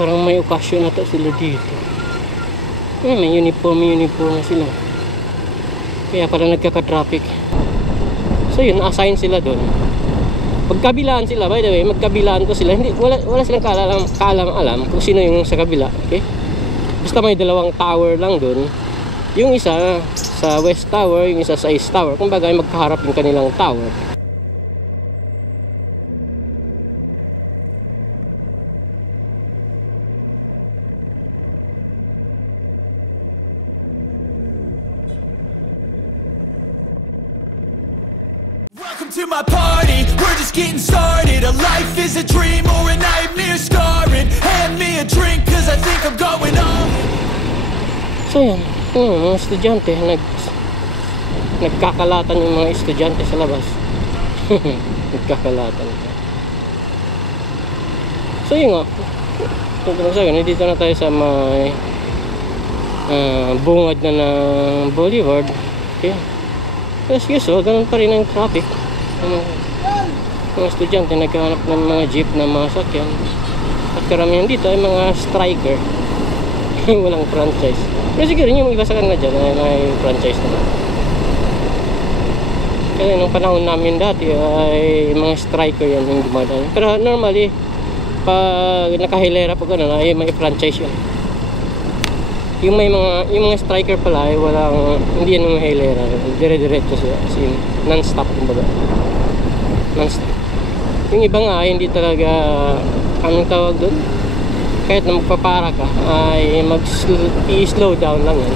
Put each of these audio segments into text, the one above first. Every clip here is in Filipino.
Parang may okasyon na to sila dito. May uniform na sila. Kaya parang nagkaka-traffic. So yun, assign sila doon. Magkabilaan sila, by the way, magkabilaan to sila. Hindi, wala silang kaalam-alam kung sino yung sa kabila. Okay? Basta may dalawang tower lang doon. Yung isa sa West Tower, yung isa sa East Tower. Kung bagay magkaharap yung kanilang tower. To my party, we're just getting started. A life is a dream or a nightmare scarring. Hand me a drink cause I think I'm going on. So yan, mga estudyante nagkakalatan yung mga estudyante sa labas. Nagkakalatan. So yun nga, dito na tayo sa may bungad na ng Boulevard. Okay. So ganun pa rin ang traffic. Mga estudyante naghahanap ng mga jeep na mga sakyan. At karamihan dito ay mga striker. Walang franchise. Pero siguro yung iba sa kanila dyan ay may franchise naman. Kasi nung panahon namin dati ay mga striker yan yung dumadaan. Pero normally pag nakahilera po gano'n ay may franchise yan. Yung mga striker pala ay walang, hindi yan yung hilera. Dire-diretso siya. Non-stop kumbaga. Non-stop. Yung iba nga ay hindi talaga, anong tawag doon? Kahit na magpapara ka ay mag-slow down lang yan.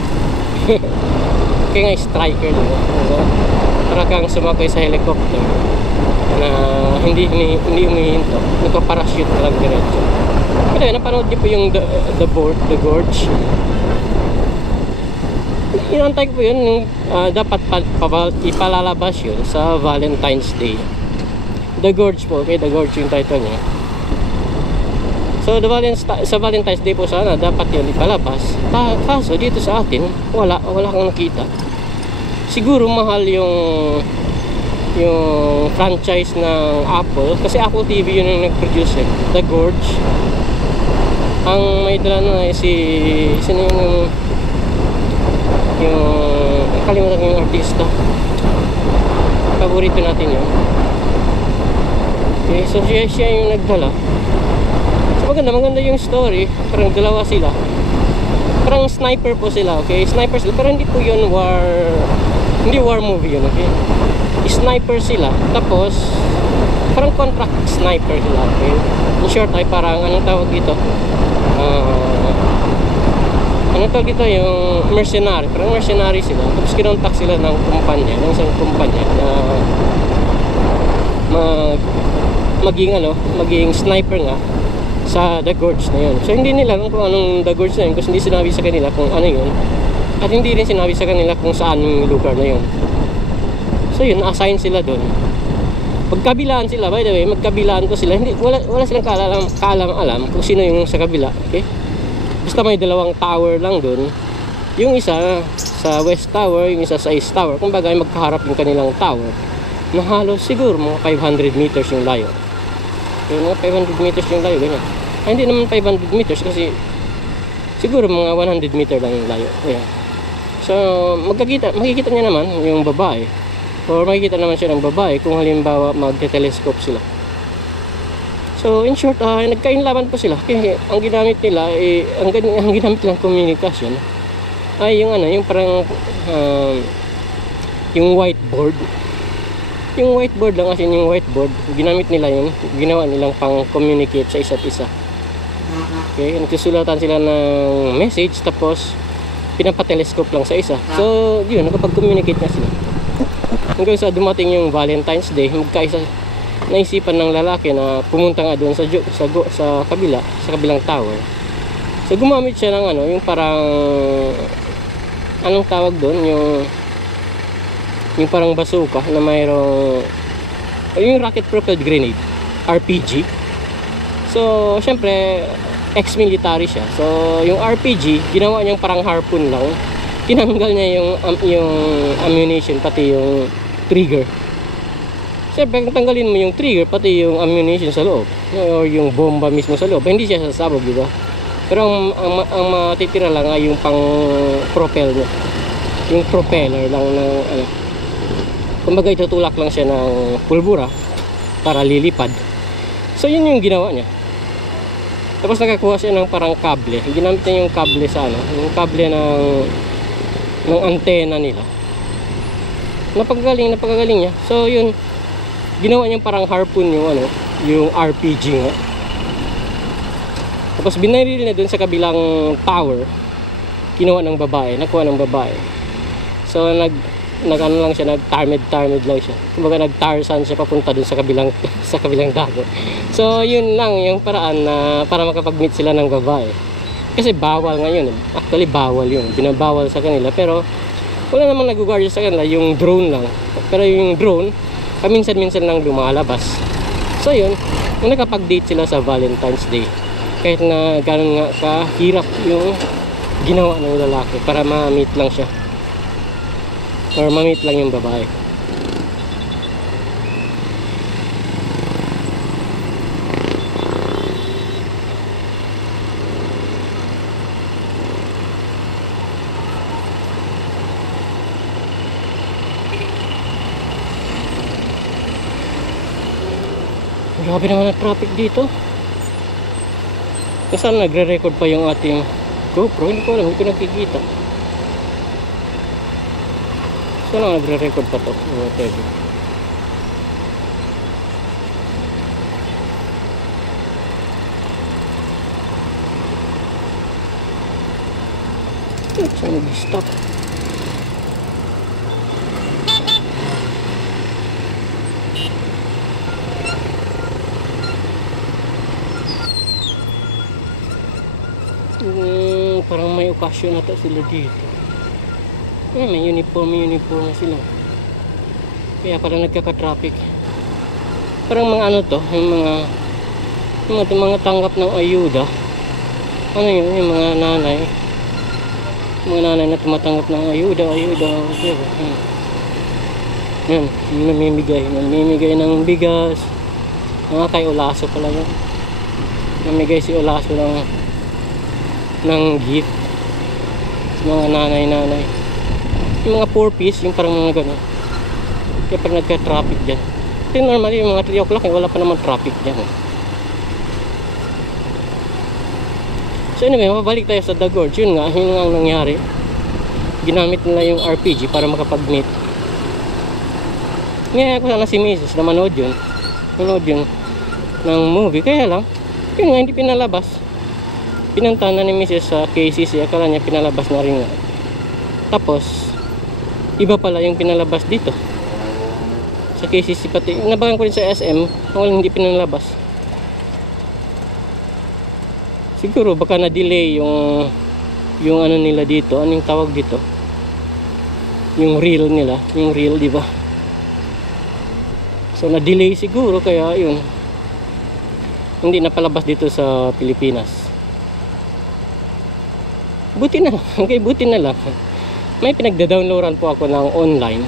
Kaya nga striker diba? Para kang sumakay sa helicopter na hindi umihinto, nagpa-parachute lang diretso. Pero napanood niyo po yung The Gorge. Inantay ko yun, dapat ipalalabas yun sa Valentine's Day. The Gorge po, okay, The Gorge yung title niya. So sa Valentine's Day po sana dapat yun ipalabas. Kaso dito sa atin wala kang nakita. Siguro mahal yung franchise ng Apple, kasi Apple TV yun yung nag-produce eh. The Gorge. Ang may dala na sino yung kalimutan ko yung artista. Paborito natin yun. Okay, so siya yung nagdala. So maganda yung story. Parang dalawa sila. Parang sniper po sila, okay? Sniper sila, pero hindi po yun hindi war movie yun, okay? Sniper sila, tapos parang contract sniper sila, okay? In short ay parang anong tawag dito? Anong tawag dito? Yung mercenary, parang mercenary sila. Tapos kinontak sila ng kumpanya, ng isang kumpanya na maging sniper nga sa The Gorge na yun. So hindi nila kung anong The Gorge na yun, kasi hindi sinabi sa kanila kung ano yun, at hindi rin sinabi sa kanila kung saan yung lugar na yun. So yun, assign sila doon. Magkabilaan sila, by the way, magkabilaan to sila. Hindi, wala silang kaalam-alam kung sino yung sa kabila, okay? Basta may dalawang tower lang doon. Yung isa sa West Tower, yung isa sa East Tower. Kung bagay magkaharap yung kanilang tower na halos siguro mga 500 meters yung layo. Yung mga 500 meters yung layo, ganyan. Ay, hindi naman 500 meters kasi siguro mga 100 meter lang yung layo. Ayan. So makikita niya naman yung babae, or makikita naman siya ng babae kung halimbawa magte-telescope sila. So in short, nagkainlaban po sila. Kaya ang ginamit nila ang ginamit nilang communication ay yung yung parang yung whiteboard. Yung whiteboard lang, kasi yung whiteboard ginamit nila yun, ginawa nilang pang communicate sa isa't isa. Okay, nagsusulatan sila ng message, tapos pinapatelescope lang sa isa. So yun, nakapag-communicate na sila hanggang sa dumating yung Valentine's Day. Magkaisa naisipan ng lalaki na pumunta nga doon sa kabilang tower. So gumamit siya ng yung parang anong tawag doon, yung parang bazooka na mayroong yung rocket propelled grenade, RPG. So syempre ex-military siya. So yung RPG ginawa niyang parang harpoon lang. Tinanggal niya yung ammunition, pati yung trigger. Siyempre, kung tanggalin mo yung trigger, pati yung ammunition sa loob, or yung bomba mismo sa loob, hindi siya sasabog, diba? Pero ang matitira lang ay yung pang propel niya, yung propeller lang ng ano, kumbaga itutulak lang siya ng pulbura para lilipad. So yun yung ginawa niya. Tapos nakakuha siya ng parang kable, ginamit niya yung kable sa ano, yung kable ng antena nila. Napakagaling niya. So yun, ginawa niya parang harpoon yung ano, yung RPG nga. Tapos binaril na dun sa kabilang tower, kinuha ng babae, nakuha ng babae. So nag ano lang siya, nag-tarmed lang siya. Kumbaga nag-Tarzan siya papunta dun sa kabilang dagat. So yun lang yung paraan na para makapag-meet sila ng babae. Kasi bawal ngayon, actually bawal yun, binabawal sa kanila. Pero wala namang nag-guardia sa kanila, yung drone lang. Pero yung drone, paminsan-minsan lang lumalabas. So yun, nakapag-date sila sa Valentine's Day. Kahit na gano'n nga kahirap yung ginawa ng lalaki para ma-meet lang siya, or ma-meet lang yung babae. Grabe naman ang traffic dito. Saan nagre-record pa yung ating GoPro? Hindi ko alam, hindi ko nakikita. Saan nagre-record pa to? Okay. Saan nag-stop? Parang may okasyon nata sila dito. May uniform na sila. Kaya parang nagkaka-traffic. Parang mga ano to, yung mga tanggap ng ayuda. Ano yun, yung mga nanay. Mga nanay na tumatanggap ng ayuda. Yan, namimigay ng bigas. Mga kay Olaso pala yun. Namigay si Olaso ng gift sa mga nanay. Yung mga 4 piece, yung parang mga gano'n. Kaya pag nagka-traffic dyan, ito normally yung mga 3 o'clock, wala pa naman traffic dyan. So anyway, mabalik tayo sa The Gorge. Yun nga ang nangyari. Ginamit nila yung RPG para makapag-meet. Ngayon ako sana si Mrs. na manood yun ng movie. Kaya lang, yun nga, hindi pinalabas. Pinunta na ni Mrs. sa KCC, akala niya pinalabas na rin. Tapos iba pala yung pinalabas dito sa KCC, pati nabagan ko rin sa SM, walang hindi pinalabas. Siguro baka na-delay yung ano nila dito, anong tawag dito, yung reel nila, yung reel, di ba? So na-delay siguro, kaya yun, hindi napalabas dito sa Pilipinas. Buti na lang. May pinagda-downloadan po ako ng online.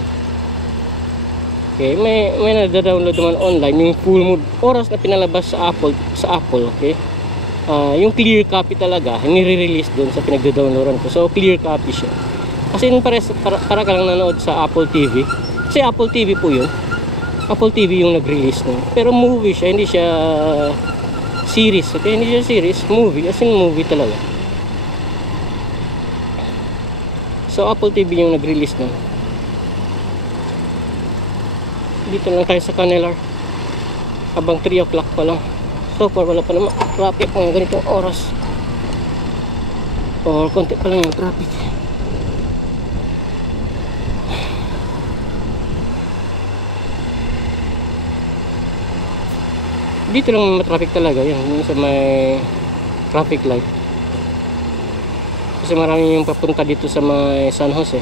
Okay, may nagda-download naman online yung full mood oras na pinalabas sa Apple, okay? Yung clear copy talaga, nire-release doon sa pinagda-downloadan ko. So clear copy siya. Kasi para ka lang nanood sa Apple TV. Kasi Apple TV po yun. Apple TV yung nag-release nun. Pero movie siya, hindi siya series, okay? Hindi siya series, movie. As in movie talaga. So Apple TV yung nag-release na. Dito lang tayo sa Canelar. Habang 3 o'clock pa lang. So far wala pa naman traffic ng ganitong oras. Or konti pa lang yung traffic. Dito lang ma-traffic talaga yan. Sa may traffic light. Kasi marami yung papunta dito sa may San Jose.